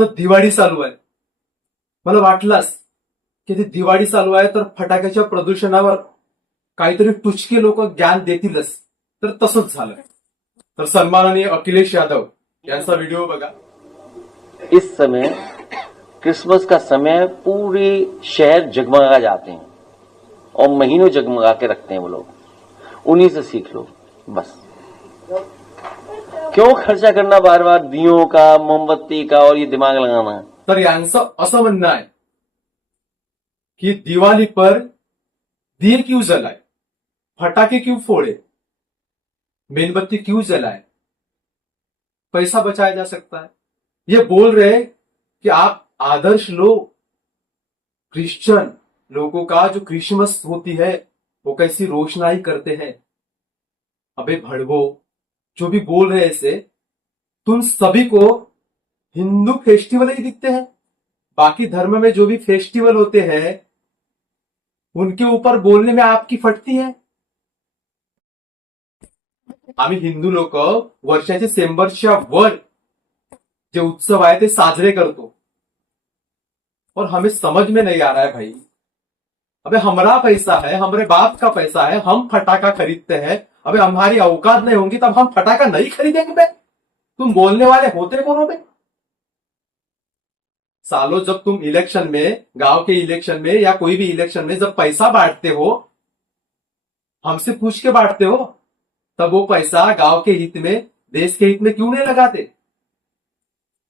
आता दिवाळी चालू आहे. मला वाटलंच की ती दिवाळी चालू आहे तर फटाक्याच्या प्रदूषणावर काहीतरी टुचके लोक ज्ञान देतीलच. तर तसंच झालं. तर सन्माननीय अखिलेश यादव यांचा व्हिडिओ बघा. इस समय क्रिसमस का समय पूरे शहर जगमगा जाते हैं और महीनों जगमगा के रखते हैं वो लोग। उन्हीं से सीख लो, बस। क्यों खर्चा करना बार बार दियो का, मोमबत्ती का और ये दिमाग लगाना? तर यांचं असं म्हणणं आहे कि दिवाली पर दिए क्यों जलाए फटाके क्यों फोड़े? मेणबत्ती क्यों जलाए पैसा बचाया जा सकता है? ये बोल रहे कि आप आदर्श लो क्रिश्चियन लोगों का जो क्रिसमस होती है, वो कैसी रोशनाई करते हैं? अबे भड़वो जो भी बोल रहे ऐसे तुम सभी को हिंदू फेस्टिवल ही दिखते हैं। बाकी धर्म में जो भी फेस्टिवल होते हैं, उनके ऊपर बोलने में आपकी फटती है। आम्ही हिंदू लोक वर्षाचे शंभरच्या वर जे उत्सव आहे ते साजरे करतो। और हमें समझ में नहीं आ रहा है भाई। अबे हमारा पैसा है, हमारे बाप का पैसा है, हम फटाका खरीदते हैं अबे हमारी औकात नहीं होंगी, तब हम फटाका नहीं खरीदेंगे बे। तुम बोलने वाले होते कौन हो बे? सालों जब तुम इलेक्शन में, गाँव के इलेक्शन में या कोई भी इलेक्शन में जब पैसा बांटते हो, हमसे पूछ के बांटते हो, तब वो पैसा गाँव के हित में, देश के हित में क्यों नहीं लगाते?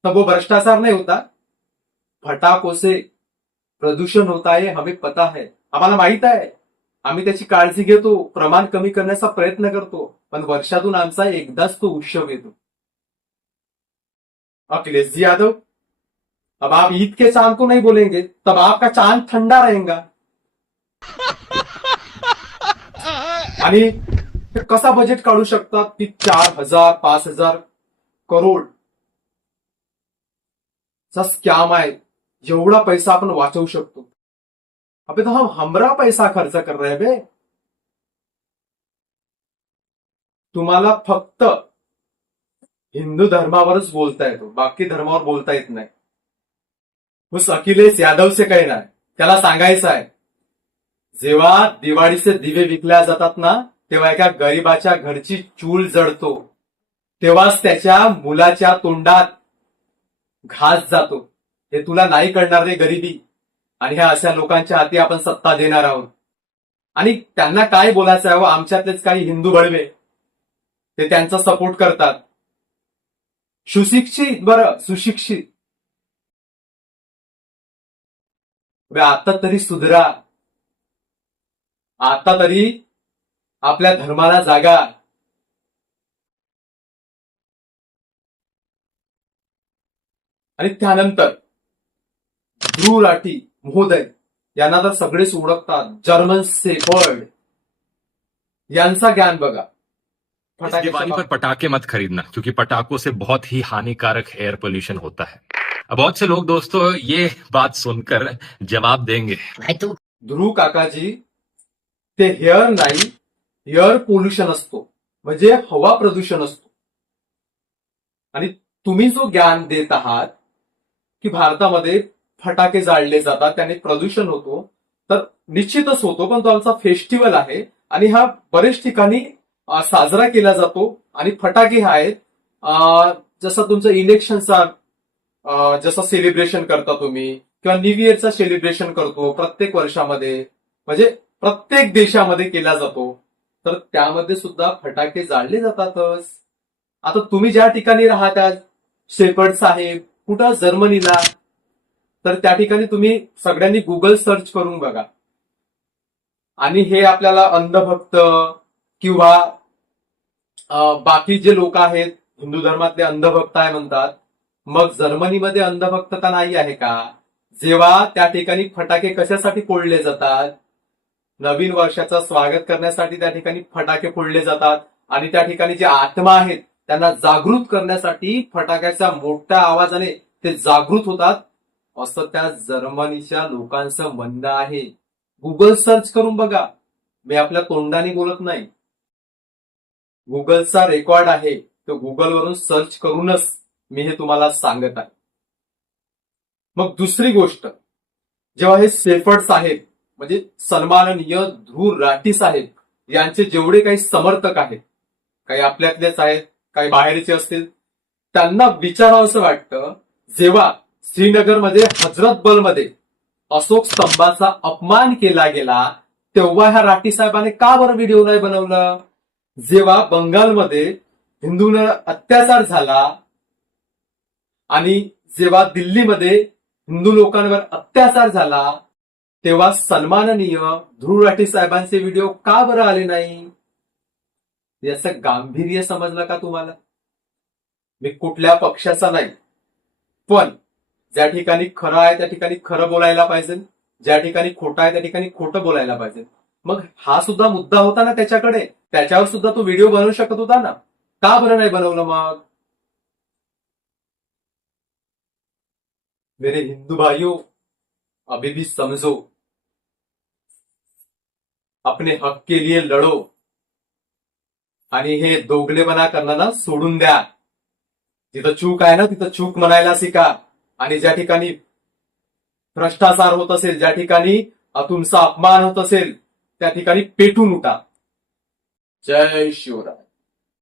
तब वो भ्रष्टाचार नहीं होता। फटाकों से प्रदूषण होता है, हमें पता है। हमारा माहित आहे आम्ही त्याची काळजी घेतो प्रमाण कमी करण्याचा प्रयत्न करतो पण वर्षातून आमचा एकदाच तो उत्सव येतो. अखिलेश जी यादव अब आप ईद के चांद को नहीं बोलेंगे तब आपका चांद ठंडा रहेगा. आणि ते कसा बजेट काढू शकतात? की चार हजार पाच हजार करोड. चा स्कॅम आहे एवढा पैसा आपण वाचवू शकतो. अबे तो हम हमरा पैसा खर्च कर रहे बे। तुम्हाला फक्त हिंदू धर्मावरच बोलता येतो बाकी धर्मावर बोलता येत नाही. उस अखिलेश यादव से कहना त्याला सांगायचं आहे जेव्हा दिवाळीचे दिवे विकल्या जातात ना तेव्हा एका गरीबाच्या घरची चूल जळतो तेव्हाच त्याच्या मुलाच्या तोंडात घास जातो. हे तुला नाही कळणार रे गरिबी. आणि ह्या अशा लोकांच्या हाती आपण सत्ता देणार आहोत. आणि त्यांना काय बोलायचं आहे आमच्यातलेच काही हिंदू बळवे ते त्यांचा सपोर्ट करतात. सुशिक्षित बरं सुशिक्षित. आता तरी सुधरा. आता तरी आपल्या धर्माला जागा. आणि त्यानंतर ध्रुव राठी महोदय यांना तर सगळेच ओळखतात जर्मन सेफर्ड यांचा ज्ञान बघा. दिवाली पर पटाखे मत खरीदना क्योंकि पटाखों से बहुत ही हानिकारक एयर पोल्यूशन होता है। अब बहुत से लोग दोस्तों ये बात सुनकर जवाब देंगे। भाई तू ध्रुव काकाजी ते हेअर नाही एअर पोल्युशन असतो. म्हणजे हवा प्रदूषण असतो. आणि तुम्ही जो ज्ञान देत आहात की भारतामध्ये फटाके जाळले जातात त्याने प्रदूषण होतो. तर निश्चितच होतो पण तो आमचा फेस्टिवल आहे. आणि हा बरेच ठिकाणी साजरा केला जातो. आणि फटाके हा आहेत. जसं तुमचं इलेक्शनचा जसं सेलिब्रेशन करता तुम्ही किंवा न्यू इयरचा सेलिब्रेशन करतो प्रत्येक वर्षामध्ये. म्हणजे प्रत्येक देशामध्ये केला जातो. तर त्यामध्ये सुद्धा फटाके जाळले जातातच. आता तुम्ही ज्या ठिकाणी राहता शेपर्ड साहेब कुठं जर्मनीला तर त्या ठिकाणी तुम्ही सगळ्यांनी गुगल सर्च करून बघा. आणि हे आपल्याला अंधभक्त किंवा बाकी जे लोक आहेत हिंदू धर्मातले अंधभक्त आहे म्हणतात मग जर्मनीमध्ये अंधभक्तता नाही आहे का? जेव्हा त्या ठिकाणी फटाके कशासाठी फोडले जातात? नवीन वर्षाचं स्वागत करण्यासाठी त्या ठिकाणी फटाके फोडले जातात. आणि त्या ठिकाणी जे आत्मा आहेत त्यांना जागृत करण्यासाठी फटाक्याच्या मोठ्या आवाजाने ते जागृत होतात. असं त्या जर्मनीच्या लोकांचं म्हणणं आहे. गुगल सर्च करून बघा. मी आपल्या तोंडाने बोलत नाही. गुगलचा रेकॉर्ड आहे. तो गुगलवरून सर्च करूनच मी हे तुम्हाला सांगत आहे. मग दुसरी गोष्ट. जेव्हा हे सेफर्ड आहेत म्हणजे सन्माननीय ध्रुव राठीस आहेत यांचे जेवढे काही समर्थक आहेत काही आपल्यातलेच आहेत काही बाहेरचे असतील त्यांना विचारावं असं वाटतं जेव्हा श्रीनगरमध्ये हजरतबलमध्ये अशोक स्तंभाचा अपमान केला गेला तेव्हा ह्या राठी साहेबांनी का बरं व्हिडिओ नाही बनवलं? जेव्हा बंगालमध्ये हिंदूंवर अत्याचार झाला आणि जेव्हा दिल्लीमध्ये हिंदू लोकांवर अत्याचार झाला तेव्हा सन्माननीय ध्रुव राठी साहेबांचे व्हिडिओ का बरं आले नाही? याचं गांभीर्य समजलं का तुम्हाला? मी कुठल्या पक्षाचा नाही पण ज्या ठिकाणी खरं आहे त्या ठिकाणी खरं बोलायला पाहिजे. ज्या ठिकाणी खोटं आहे त्या ठिकाणी खोटं बोलायला पाहिजे. मग हा सुद्धा मुद्दा होता ना त्याच्याकडे. त्याच्यावर सुद्धा तो व्हिडिओ बनवू शकत होता ना. का बरं नाही बनवलं मग? मेरे हिंदू भाइयों अभी भी समझो. अपने हक के लिए लढो आणि हे दोगलेपणा करणं ना सोडून द्या. जिथं चूक आहे ना तिथं चूक म्हणायला शिका. आणि ज्या ठिकाणी भ्रष्टाचार होत असेल ज्या ठिकाणी तुमचा अपमान होत असेल त्या ठिकाणी पेटून उठा. जय शिवराय.